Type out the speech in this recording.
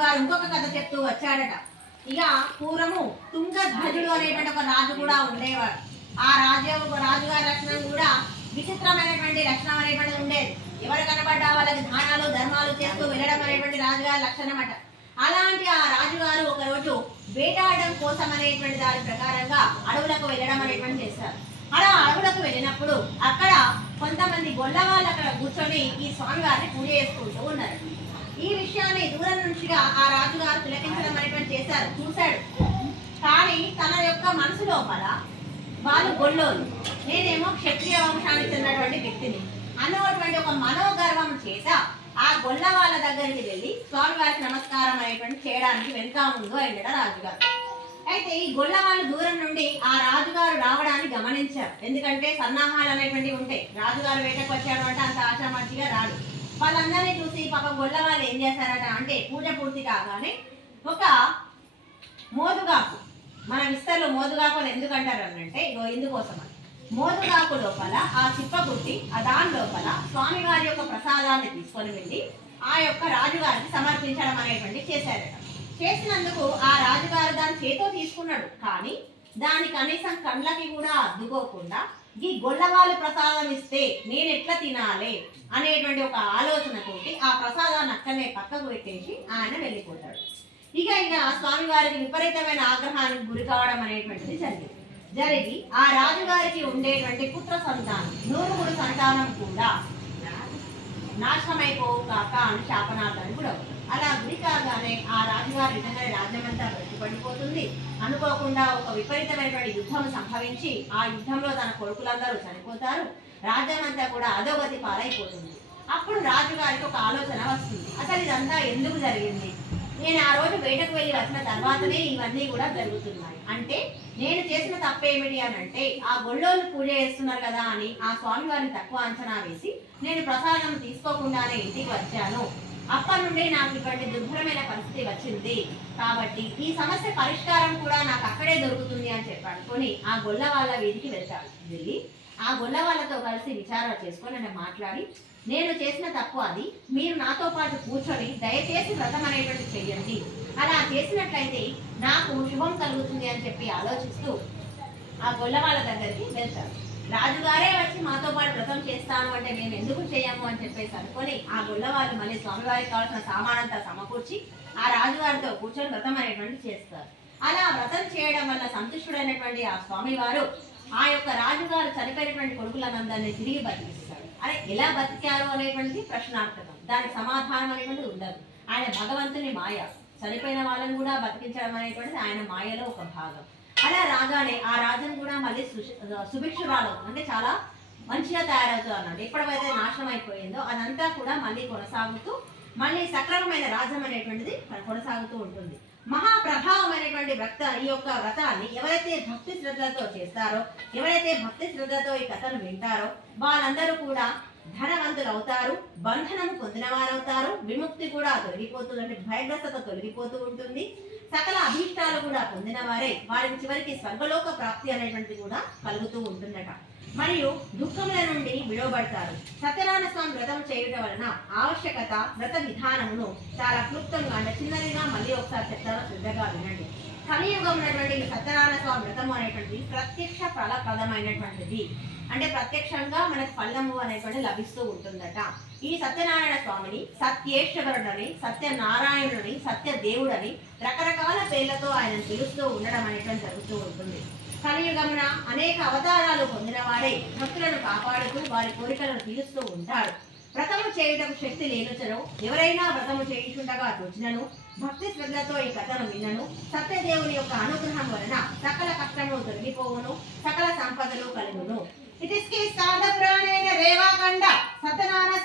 రాజుగారు ఇంకొక కథ చెప్తూ వచ్చాడట. ఇక పూర్వము తుంగధ్వజుడు అనేటువంటి ఒక రాజు కూడా ఉండేవాడు. ఆ రాజుగారి లక్షణం కూడా విచిత్రమైనటువంటి లక్షణం అనేటువంటిది ఉండేది. ఎవరు కనబడ్డా వాళ్ళకి దానాలు ధర్మాలు చేస్తూ వెళ్ళడం అనేటువంటి రాజుగారి లక్షణం అట. అలాంటి ఆ రాజుగారు ఒక రోజు వేటాడడం కోసం అనేటువంటి దాని ప్రకారంగా అడవులకు వెళ్ళడం అనేటువంటి చేశారు. అలా అడవులకు వెళ్ళినప్పుడు అక్కడ కొంతమంది గొల్ల వాళ్ళు అక్కడ కూర్చొని ఈ స్వామివారిని పూజ చేసుకుంటూ ఉన్నారు. ఈ విషయాన్ని దూరం నుంచిగా ఆ రాజుగారు తిలకించడం అనేటువంటి చేశారు, చూశాడు. కానీ తన యొక్క మనసు లోపల వాళ్ళు గొల్లోలు, నేనేమో క్షత్రియ వంశానికి చెందినటువంటి వ్యక్తిని అన్నటువంటి ఒక మనోగర్వం చేత ఆ గొల్ల వాళ్ళ దగ్గరికి వెళ్ళి స్వామివారికి నమస్కారం అనేటువంటి చేయడానికి వెనుక ముందు అయ్యాడ రాజుగారు. అయితే ఈ గొల్ల వాళ్ళు దూరం నుండి ఆ రాజుగారు రావడాన్ని గమనించారు. ఎందుకంటే సన్నాహాలు అనేటువంటివి ఉంటాయి. రాజుగారు వేటకు వచ్చాడు అంటే అంత ఆశామాచిగా రాడు. వాళ్ళందరినీ చూసి పాప గొల్ల వాళ్ళు ఏం చేశారట అంటే పూజ పూర్తి కాగానే ఒక మోదుగాకు, మన విస్తర్లో మోదుగాకులు ఎందుకు అంటారు అంటే ఇగో ఇందుకోసం అని మోదుగాకు లోపల ఆ చిప్ప కుట్టి ఆ దాని లోపల స్వామివారి యొక్క ప్రసాదాన్ని తీసుకొని వెళ్ళి ఆ యొక్క రాజుగారికి సమర్పించడం అనేటువంటి చేశారట. చేసినందుకు ఆ రాజుగారు దాని చేతో తీసుకున్నాడు. కానీ దాని కనీసం కండ్లకి కూడా అద్దుకోకుండా ఈ గొల్లవాళ్ళు ప్రసాదం ఇస్తే నేను ఎట్లా తినాలి అనేటువంటి ఒక ఆలోచనతోటి ఆ ప్రసాదాన్ని అక్కడనే పక్కకు పెట్టేసి ఆయన వెళ్ళిపోతాడు. ఇక స్వామివారికి విపరీతమైన ఆగ్రహానికి గురి కావడం అనేటువంటిది జరిగి ఆ రాజుగారికి ఉండేటువంటి పుత్ర సంతానం 100 సంతానం కూడా నాశనమైపోవు కాక అని శాపనార్థాన్ని కూడా అలా గురి కాగానే ఆ రాజుగారి నిజంగా రాజ్యమంతా పడిపోతుంది. అనుకోకుండా ఒక విపరీతమైనటువంటి యుద్ధం సంభవించి ఆ యుద్ధంలో తన కొడుకులందరూ చనిపోతారు. రాజ్యం అంతా కూడా అధోగతి పాలైపోతుంది. అప్పుడు రాజుగారికి ఒక ఆలోచన వస్తుంది, అసలు ఇదంతా ఎందుకు జరిగింది? నేను ఆ రోజు వేటకు వెళ్ళి వచ్చిన తర్వాతనే ఇవన్నీ కూడా జరుగుతున్నాయి అంటే నేను చేసిన తప్పేమిటి అని అంటే ఆ గొల్లోళ్ళు పూజ చేస్తున్నారు కదా అని ఆ స్వామివారిని తక్కువ అంచనా వేసి నేను ప్రసాదం తీసుకోకుండానే ఇంటికి వచ్చాను. అప్పటి నుండి నాకు ఇటువంటి దుర్భరమైన పరిస్థితి వచ్చింది. కాబట్టి ఈ సమస్య పరిష్కారం కూడా నాకు అక్కడే దొరుకుతుంది అని చెప్పి అనుకొని ఆ గొల్ల వాళ్ళ వీధికి వెళ్ళి ఆ గొల్ల వాళ్ళతో కలిసి విచారణ చేసుకొని అంటే మాట్లాడి నేను చేసిన తప్పు అది, మీరు నాతో పాటు కూర్చొని దయచేసి వ్రతం అనేటువంటి చెయ్యండి, అలా చేసినట్లయితే నాకు శుభం కలుగుతుంది అని చెప్పి ఆలోచిస్తూ ఆ గొల్ల వాళ్ళ దగ్గరికి వెళ్తారు. రాజుగారే వచ్చి మాతో పాటు వ్రతం చేస్తాను అంటే మేము ఎందుకు చేయము అని చెప్పేసి అనుకొని ఆ గొల్ల వాళ్ళు మళ్ళీ స్వామివారికి కావాల్సిన సామానంతా సమకూర్చి ఆ రాజుగారితో కూర్చొని వ్రతం అనేటువంటి చేస్తారు. అలా వ్రతం చేయడం వల్ల సంతుష్టుడైనటువంటి ఆ స్వామివారు ఆ యొక్క రాజుగారు చనిపోయినటువంటి కొడుకులందరినీ తిరిగి బతికిస్తారు. అరే ఎలా బతికారు అనేటువంటిది ప్రశ్నార్థకం, దానికి సమాధానం అనేటువంటిది ఉండదు. ఆయన భగవంతుని మాయ, చనిపోయిన వాళ్ళని కూడా బతికించడం అనేటువంటిది ఆయన మాయలో ఒక భాగం. అలా రాగానే ఆ రాజును కూడా మళ్ళీ సుభిక్షురాలు అంటే చాలా మంచిగా తయారవుతూ అన్నాడు. ఎప్పుడైతే నాశనం అయిపోయిందో అదంతా కూడా మళ్ళీ కొనసాగుతూ మళ్ళీ సక్రమమైన రాజ్యం అనేటువంటిది కొనసాగుతూ ఉంటుంది. మహాప్రభావం అనేటువంటి ఈ యొక్క వ్రతాన్ని ఎవరైతే భక్తి శ్రద్ధలతో చేస్తారో, ఎవరైతే భక్తి శ్రద్ధతో ఈ కథను వింటారో వాళ్ళందరూ కూడా ధనవంతులు అవుతారు, బంధనము పొందిన వారవుతారు, విముక్తి కూడా తొలగిపోతుంది, అంటే భయగ్రస్తత తొలగిపోతూ ఉంటుంది, సకల అభీష్టాలు కూడా పొందిన వారే వారికి చివరికి స్వర్గలోక ప్రాప్తి అనేటువంటిది కూడా కలుగుతూ ఉంటుందట. మరియు దుఃఖముల నుండి విడవబడతారు. సత్యనారాయణ స్వామి వ్రతం చేయడం వలన ఆవశ్యకత వ్రత విధానమును చాలా క్లుప్తంగా అంటే చిన్నదిగా మళ్ళీ ఒకసారి చెప్తారో శ్రద్ధగా వినండి. కలియుగం ఉన్నటువంటి సత్యనారాయణ స్వామి వ్రతము అనేటువంటిది ప్రత్యక్ష ఫలప్రదమైనటువంటిది, అంటే ప్రత్యక్షంగా మనకు ఫలము అనేటువంటి లభిస్తూ ఉంటుందట. ఈ సత్యనారాయణ స్వామిని సత్యేశ్వరుడని, సత్యనారాయణుడని, సత్యదేవుడని రకరకాల పేర్లతో ఆయన పిలుస్తూ ఉండడం అనేటువంటి జరుగుతూ ఉంటుంది. కలియుగమున అనేక అవతారాలు పొందిన వారే భక్తులను కాపాడుతూ వారి కోరికలను తీరుస్తూ ఉంటాడు. వ్రతము చేయటం శక్తి లేనుచను ఎవరైనా వ్రతము చేయుచుండగా తోచినను భక్తి శ్రద్ధతో ఈ కథను విన్నను సత్యదేవుని యొక్క అనుగ్రహం వలన సకల కష్టములు తొలగిపోవును, సకల సంపదలు కలుగును. ఇట్ ఇస్ కి స్కాంద పురాణేన రేవాఖండ సత్యనారాయణ